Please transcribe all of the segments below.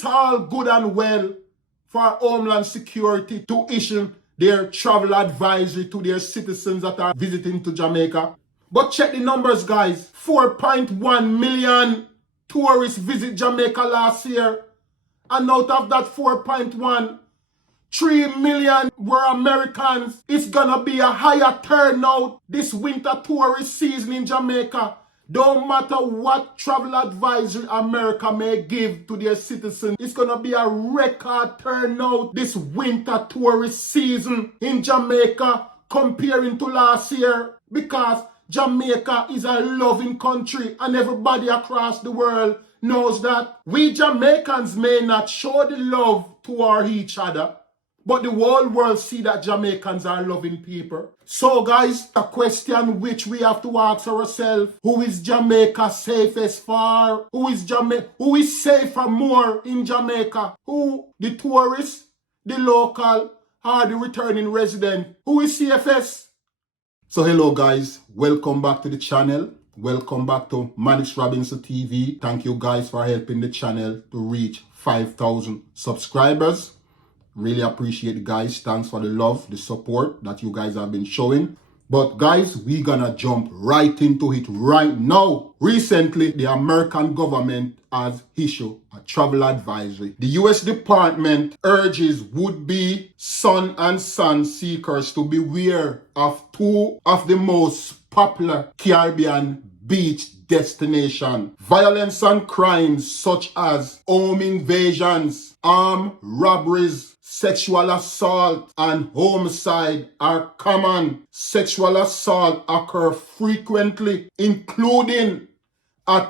it's all good and well for Homeland Security to issue their travel advisory to their citizens that are visiting to Jamaica. But check the numbers, guys. 4.1 million tourists visit Jamaica last year. And out of that 4.1, 3 million were Americans. It's gonna be a higher turnout this winter tourist season in Jamaica. Don't matter what travel advisory America may give to their citizens, it's gonna be a record turnout this winter tourist season in Jamaica comparing to last year, because Jamaica is a loving country and everybody across the world knows that. We Jamaicans may not show the love toward each other, but the whole world see that Jamaicans are loving people. So guys, a question which we have to ask ourselves: who is Jamaica safest for? Who is safer more in Jamaica? Who? The tourist, the local, or the returning resident? Who is safest? So hello guys, welcome back to the channel. Welcome back to Manix Robinson TV. Thank you guys for helping the channel to reach 5,000 subscribers. Really appreciate it, guys. Thanks for the love, the support that you guys have been showing. But guys, we're gonna jump right into it right now. Recently, the American government has issued a travel advisory. The US Department urges would-be son and son seekers to beware of two of the most popular Caribbean beach destination. Violence and crimes such as home invasions, armed robberies, sexual assault, and homicide are common. Sexual assault occur frequently, including at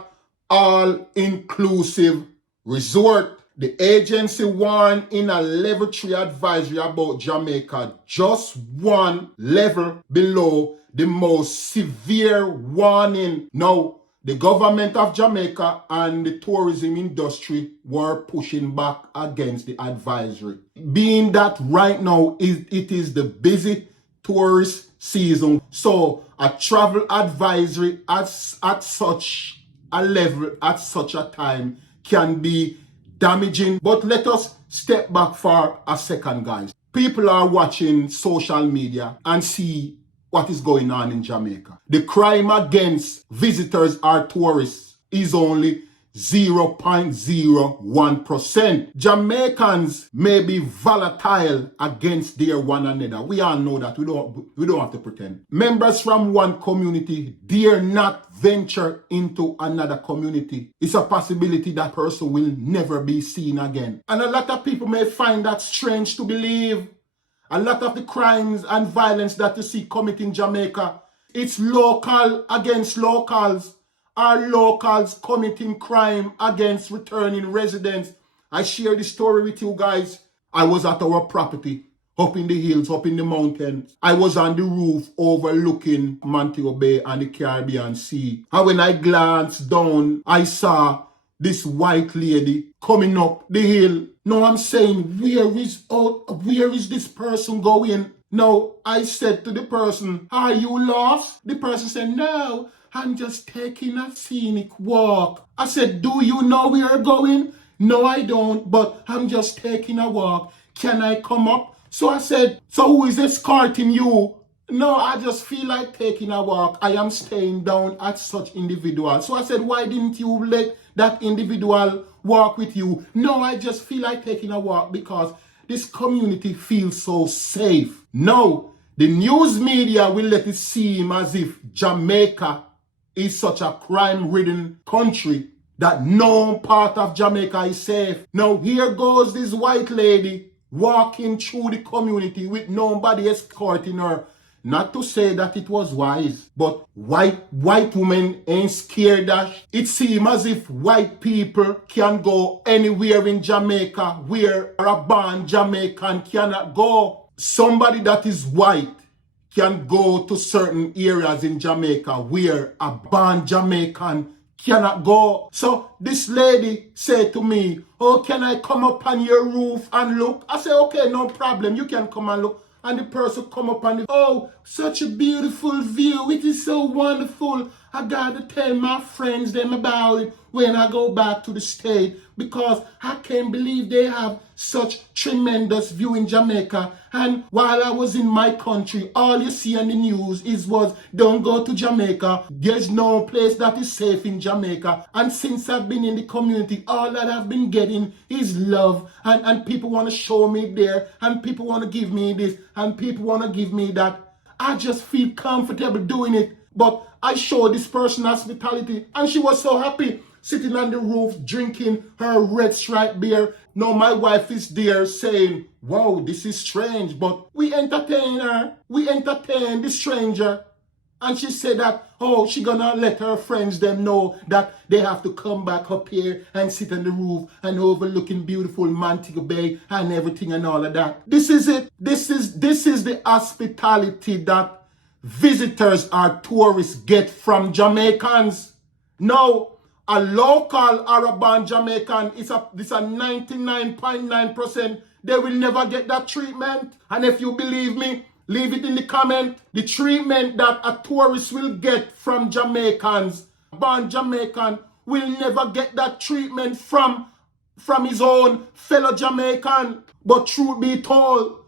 all-inclusive resort. The agency warned in a level 3 advisory about Jamaica, just one level below the most severe warning. Now, the government of Jamaica and the tourism industry were pushing back against the advisory, being that right now it is the busy tourist season. So a travel advisory at such a level, at such a time, can be damaging. But let us step back for a second, guys. People are watching social media and see what is going on in Jamaica. The crime against visitors or tourists is only 0.01%. Jamaicans may be volatile against their one another. We all know that. We don't have to pretend. Members from one community dare not venture into another community. It's a possibility that person will never be seen again. And a lot of people may find that strange to believe. A lot of the crimes and violence that you see committed in Jamaica, it's local against locals, or locals committing crime against returning residents. I share the story with you guys. I was at our property, up in the hills, up in the mountains. I was on the roof overlooking Montego Bay and the Caribbean Sea. And when I glanced down, I saw this white lady coming up the hill. Now I'm saying, where is this person going? Now I said to the person, are you lost? The person said, no, I'm just taking a scenic walk. I said, do you know where you're going? No, I don't, but I'm just taking a walk. Can I come up? So I said, so who is escorting you? No, I just feel like taking a walk. I am staying down at such individual. So I said, why didn't you let that individual walk with you? No, I just feel like taking a walk because this community feels so safe. No, the news media will let it seem as if Jamaica is such a crime-ridden country that no part of Jamaica is safe. Now here goes this white lady walking through the community with nobody escorting her. Not to say that it was wise, but white women ain't scared that. It seems as if white people can go anywhere in Jamaica where a born Jamaican cannot go. Somebody that is white can go to certain areas in Jamaica where a born Jamaican cannot go. So this lady said to me, oh, can I come up on your roof and look? I said, okay, no problem. You can come and look. And the person come up and, oh, such a beautiful view. It is so wonderful. I gotta tell my friends them about it when I go back to the state, because I can't believe they have such tremendous view in Jamaica. And while I was in my country, all you see on the news was don't go to Jamaica. There's no place that is safe in Jamaica. And since I've been in the community, all that I've been getting is love. And people want to show me there, and people want to give me this, and people want to give me that. I just feel comfortable doing it. But I showed this person hospitality, and she was so happy, sitting on the roof drinking her red stripe beer. Now my wife is there saying, wow, this is strange, but we entertain her. We entertain the stranger. And she said that, oh, she gonna let her friends them know that they have to come back up here and sit on the roof and overlooking beautiful Montego Bay and everything and all of that. This is it. This is the hospitality that visitors or tourists get from Jamaicans. No, a local or a born Jamaican this a 99.9%. They will never get that treatment. And if you believe me, leave it in the comment. The treatment that a tourist will get from Jamaicans, born Jamaican, will never get that treatment from his own fellow Jamaican. But truth be told,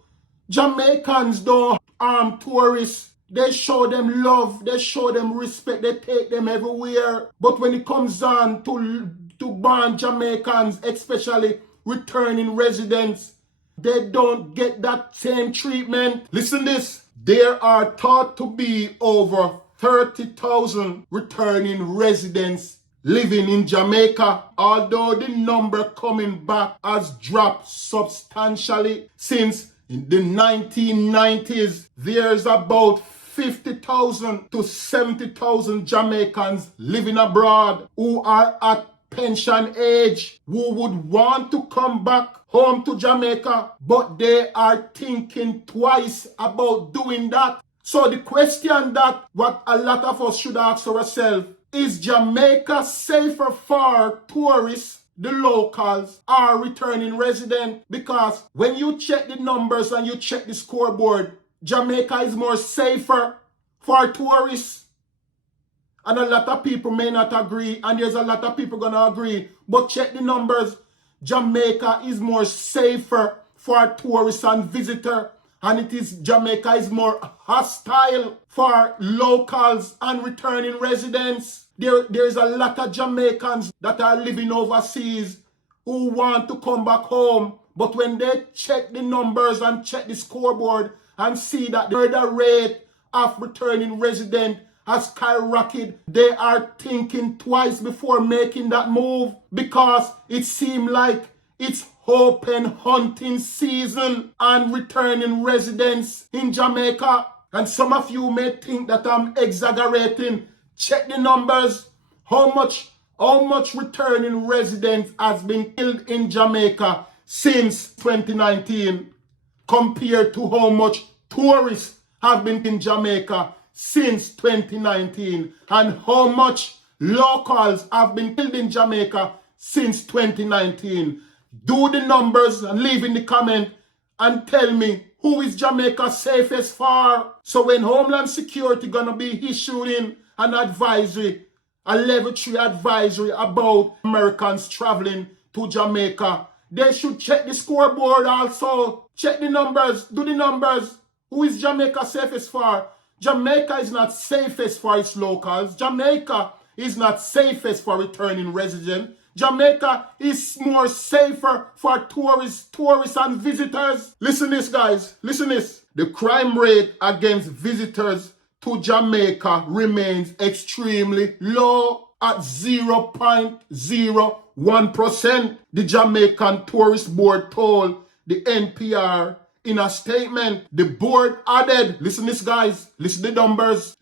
Jamaicans don't harm tourists. They show them love, they show them respect, they take them everywhere. But when it comes on to born Jamaicans, especially returning residents, they don't get that same treatment. Listen this, there are thought to be over 30,000 returning residents living in Jamaica, although the number coming back has dropped substantially since in the 1990s. There's about 50,000 to 70,000 Jamaicans living abroad who are at pension age, who would want to come back home to Jamaica, but they are thinking twice about doing that. So the question that what a lot of us should ask ourselves, is Jamaica safer for tourists, the locals, or returning residents? Because when you check the numbers and you check the scoreboard, Jamaica is more safer for tourists. And a lot of people may not agree, and there's a lot of people gonna agree, but check the numbers. Jamaica is more safer for tourists and visitors, and Jamaica is more hostile for locals and returning residents. There's a lot of Jamaicans that are living overseas who want to come back home, but when they check the numbers and check the scoreboard and see that the murder rate of returning residents has skyrocketed, they are thinking twice before making that move, because it seems like it's open hunting season and returning residents in Jamaica. And some of you may think that I'm exaggerating. Check the numbers. How much returning residents has been killed in Jamaica since 2019 compared to how much tourists have been in Jamaica since 2019, and how much locals have been killed in Jamaica since 2019. Do the numbers and leave in the comment and tell me, who is Jamaica safest for? So when Homeland Security gonna be issuing an advisory, a level 3 advisory about Americans traveling to Jamaica, they should check the scoreboard also. Check the numbers, do the numbers. Who is Jamaica safest for? Jamaica is not safest for its locals. Jamaica is not safest for returning residents. Jamaica is more safer for tourists and visitors. Listen this, guys. Listen this. The crime rate against visitors to Jamaica remains extremely low at 0.01%. The Jamaican Tourist Board told the NPR in a statement. The board added, listen this, guys, listen the numbers,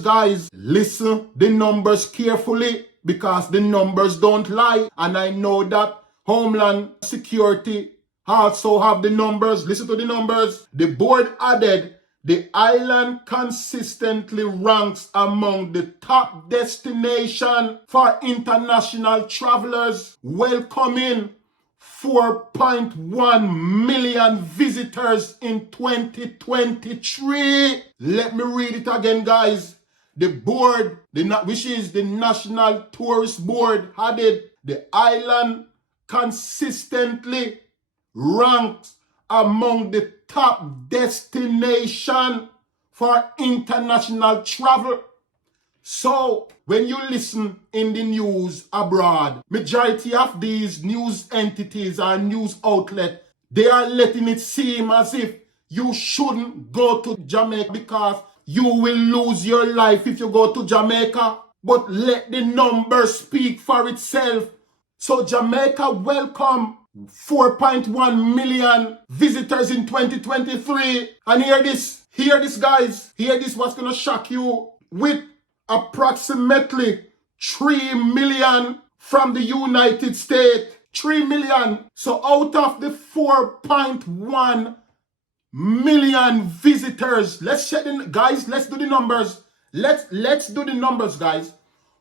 guys, listen the numbers carefully, because the numbers don't lie, and I know that Homeland Security also have the numbers. Listen to the numbers. The board added, the island consistently ranks among the top destination for international travelers, welcoming 4.1 million visitors in 2023. Let me read it again, guys. the board, which is the National Tourist Board, had it. The island consistently ranked among the top destination for international travel. So, when you listen in the news abroad, majority of these news entities or news outlets, they are letting it seem as if you shouldn't go to Jamaica because you will lose your life if you go to Jamaica. But let the numbers speak for itself. So Jamaica welcomed 4.1 million visitors in 2023. And hear this guys, hear this, what's gonna shock you. With approximately 3 million from the United States. 3 million. So out of the 4.1 million visitors, let's check in, guys, let's do the numbers. Let's do the numbers, guys.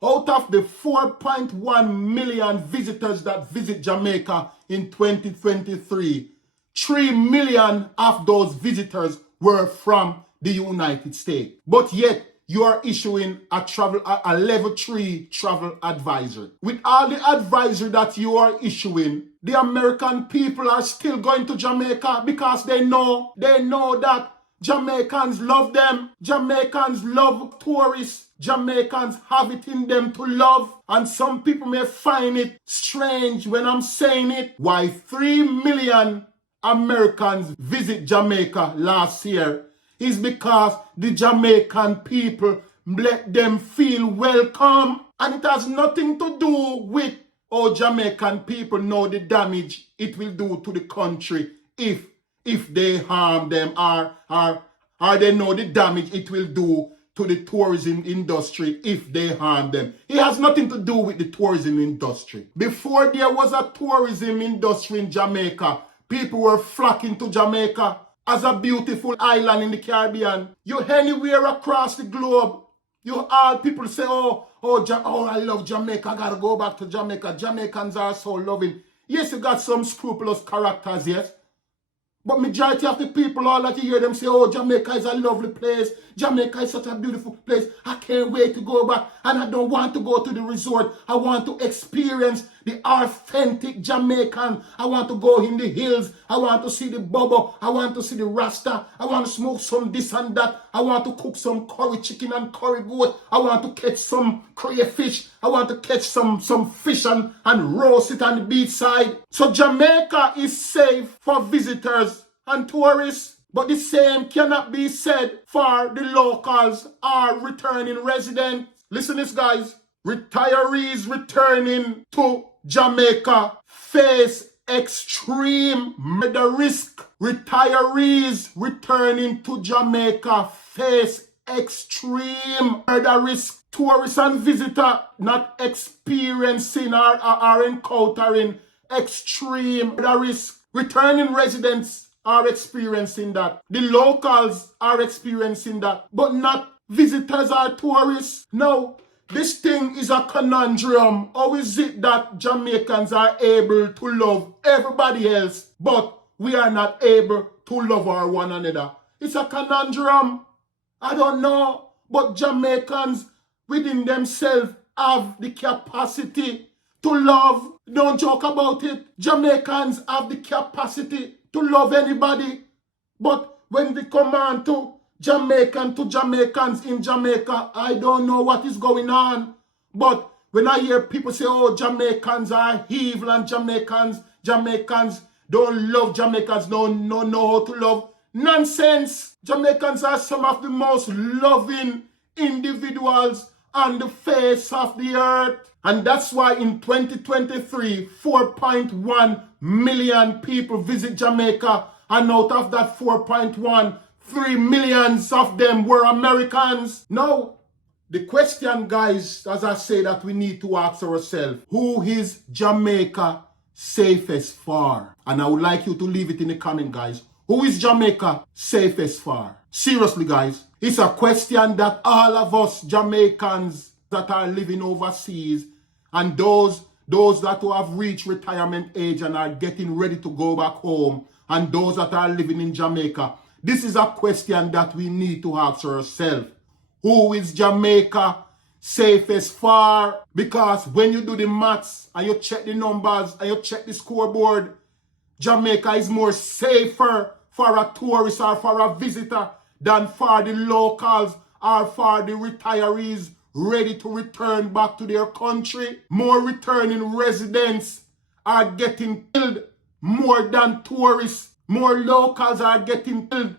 Out of the 4.1 million visitors that visit Jamaica in 2023, 3 million of those visitors were from the United States. But yet, you are issuing a level 3 travel advisor. With all the advisory that you are issuing, the American people are still going to Jamaica because they know that Jamaicans love them. Jamaicans love tourists. Jamaicans have it in them to love. And some people may find it strange when I'm saying it. Why 3 million Americans visit Jamaica last year is because the Jamaican people let them feel welcome. And it has nothing to do with how Jamaican people know the damage it will do to the country if they harm them or they know the damage it will do to the tourism industry if they harm them. It has nothing to do with the tourism industry. Before there was a tourism industry in Jamaica, people were flocking to Jamaica as a beautiful island in the Caribbean. You anywhere across the globe, you all people say, oh, I love Jamaica, I gotta go back to Jamaica. Jamaicans are so loving. Yes, you got some scrupulous characters, yes. But majority of the people, all that you hear them say, oh, Jamaica is a lovely place. Jamaica is such a beautiful place. I can't wait to go back. And I don't want to go to the resort. I want to experience the authentic Jamaican. I want to go in the hills. I want to see the bubble. I want to see the rasta. I want to smoke some this and that. I want to cook some curry chicken and curry goat. I want to catch some crayfish. I want to catch some fish and roast it on the beach side. So Jamaica is safe for visitors and tourists. But the same cannot be said for the locals or returning residents. Listen this, guys. Retirees returning to Jamaica face extreme murder risk. Retirees returning to Jamaica face extreme murder risk. Tourists and visitors not experiencing or encountering extreme murder risk. Returning residents are experiencing that. The locals are experiencing that. But not visitors or tourists. No, this thing is a conundrum. How is it that Jamaicans are able to love everybody else, but we are not able to love our one another? It's a conundrum. I don't know. But Jamaicans within themselves have the capacity to love. Don't joke about it. Jamaicans have the capacity to love anybody. But when they come on to Jamaicans in Jamaica, I don't know what is going on. But when I hear people say, oh, Jamaicans are evil and Jamaicans don't love Jamaicans, don't know how to love. Nonsense. Jamaicans are some of the most loving individuals on the face of the earth. And that's why in 2023, 4.1 million people visit Jamaica. And out of that 4.1, 3 million of them were Americans. Now, the question, guys, as I say, that we need to ask ourselves, who is Jamaica safest for? And I would like you to leave it in the comment, guys. Who is Jamaica safest for? Seriously, guys. It's a question that all of us Jamaicans that are living overseas and those that have reached retirement age and are getting ready to go back home and those that are living in Jamaica, this is a question that we need to ask ourselves. Who is Jamaica safest for? Because when you do the maths and you check the numbers and you check the scoreboard, Jamaica is more safer for a tourist or for a visitor than for the locals or for the retirees ready to return back to their country. More returning residents are getting killed more than tourists. More locals are getting killed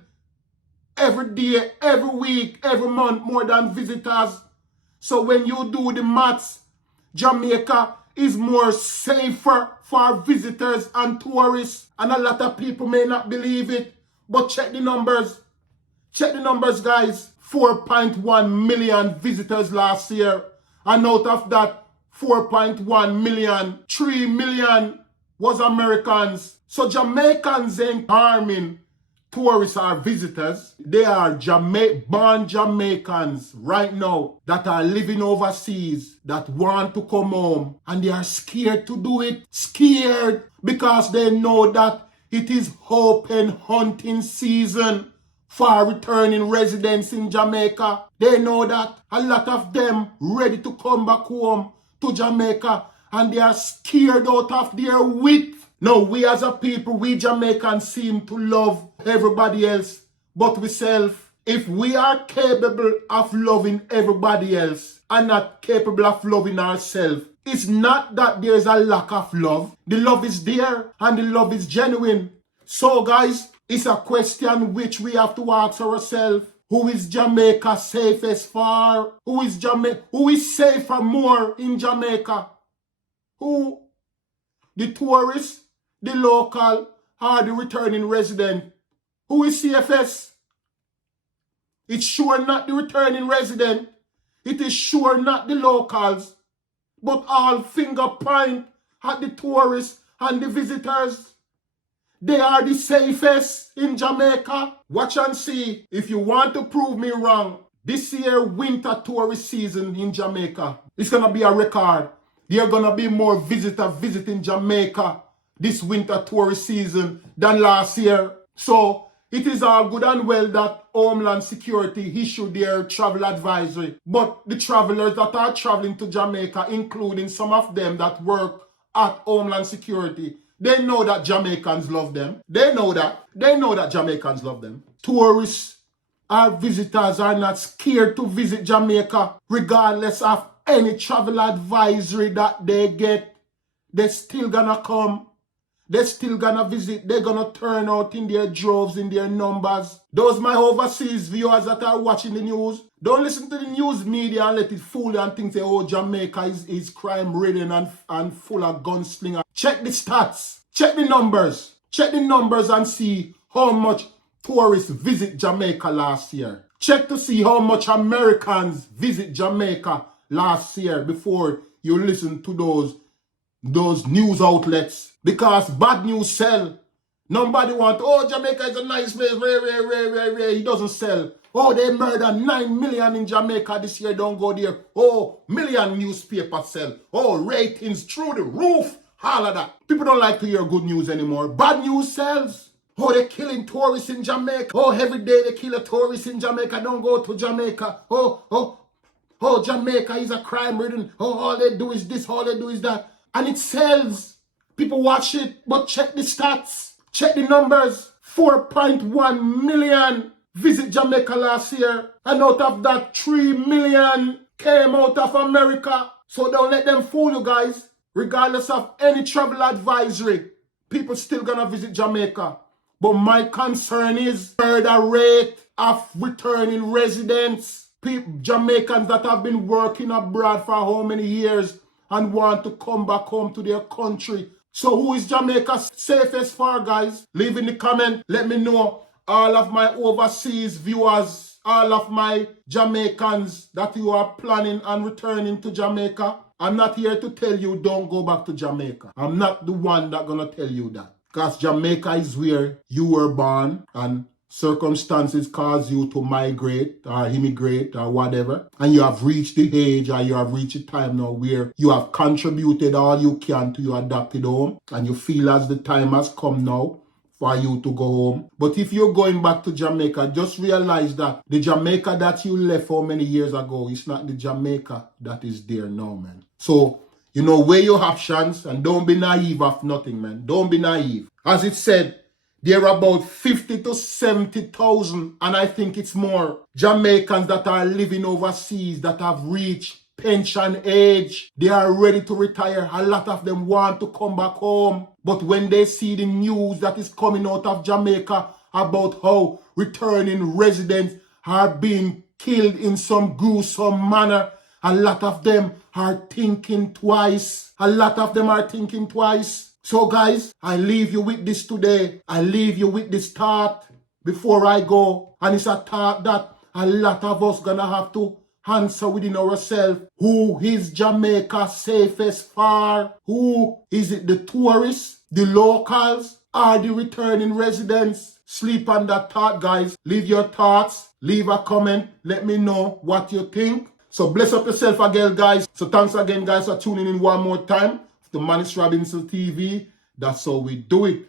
every day, every week, every month, more than visitors. So when you do the maths, Jamaica is more safer for visitors and tourists. And a lot of people may not believe it, but check the numbers. Check the numbers, guys. 4.1 million visitors last year. And out of that 4.1 million, 3 million was Americans. So Jamaicans ain't harming tourists or visitors. They are born Jamaicans right now that are living overseas, that want to come home, and they are scared to do it. Scared because they know that it is open hunting season for returning residents in Jamaica. They know that a lot of them ready to come back home to Jamaica, and they are scared out of their wit. Now, we as a people, we Jamaicans seem to love everybody else but ourselves. If we are capable of loving everybody else and not capable of loving ourselves, it's not that there's a lack of love. The love is there and the love is genuine. So, guys, it's a question which we have to ask ourselves. Who is Jamaica safest for? Who is safer more in Jamaica? Who? The tourist, the local, or the returning resident? Who is safest? It's sure not the returning resident. It is sure not the locals. But all finger point at the tourists and the visitors. They are the safest in Jamaica. Watch and see. If you want to prove me wrong, this year winter tourist season in Jamaica, it's going to be a record. There are going to be more visitors visiting Jamaica this winter tourist season than last year. So it is all good and well that Homeland Security issued their travel advisory. But the travelers that are traveling to Jamaica, including some of them that work at Homeland Security, they know that Jamaicans love them. They know that. They know that Jamaicans love them. Tourists or visitors are not scared to visit Jamaica regardless of any travel advisory that they get. They're still gonna come. They're still gonna visit. They're gonna turn out in their droves, in their numbers. Those my overseas viewers that are watching the news, don't listen to the news media and let it fool you and think say, oh, Jamaica is crime-ridden and full of gunslingers. Check the stats. Check the numbers. Check the numbers and see how much tourists visit Jamaica last year. Check to see how much Americans visit Jamaica last year before you listen to those news outlets. Because bad news sell. Nobody want, oh, Jamaica is a nice place, ray. It doesn't sell. Oh, they murdered 9 million in Jamaica this year, don't go there. Oh, million newspapers sell. Oh, ratings through the roof. All of that. People don't like to hear good news anymore. Bad news sells. Oh, they're killing tourists in Jamaica. Oh, every day they kill a tourist in Jamaica. Don't go to Jamaica. Oh, Jamaica is a crime-ridden. Oh, all they do is this, all they do is that. And it sells. People watch it, but check the stats. Check the numbers. 4.1 million visit Jamaica last year. And out of that, 3 million came out of America. So don't let them fool you guys. Regardless of any travel advisory, people still gonna visit Jamaica. But my concern is murder rate of returning residents. Jamaicans that have been working abroad for how many years and want to come back home to their country. So who is Jamaica safest for, guys? Leave in the comment. Let me know. All of my overseas viewers, all of my Jamaicans that you are planning on returning to Jamaica. I'm not here to tell you don't go back to Jamaica. I'm not the one that's gonna tell you that. Because Jamaica is where you were born and circumstances cause you to migrate or immigrate or whatever. And you have reached the age or you have reached a time now where you have contributed all you can to your adopted home. And you feel as the time has come now for you to go home. But if you're going back to Jamaica, just realize that the Jamaica that you left how many years ago is not the Jamaica that is there now, man. So, weigh your options and don't be naive of nothing, man. Don't be naive. As it said, there are about 50 to 70,000, and I think it's more, Jamaicans that are living overseas that have reached pension age. They are ready to retire. A lot of them want to come back home. But when they see the news that is coming out of Jamaica about how returning residents are being killed in some gruesome manner, a lot of them are thinking twice. A lot of them are thinking twice. So guys, I leave you with this today. I leave you with this thought before I go. And it's a thought that a lot of us gonna have to answer within ourselves. Who is Jamaica safest for? Who is it? The tourists, the locals, or the returning residents? Sleep on that thought, guys. Leave your thoughts. Leave a comment. Let me know what you think. So bless up yourself again, guys. So thanks again, guys, for tuning in one more time to Manus Robinson TV. That's how we do it.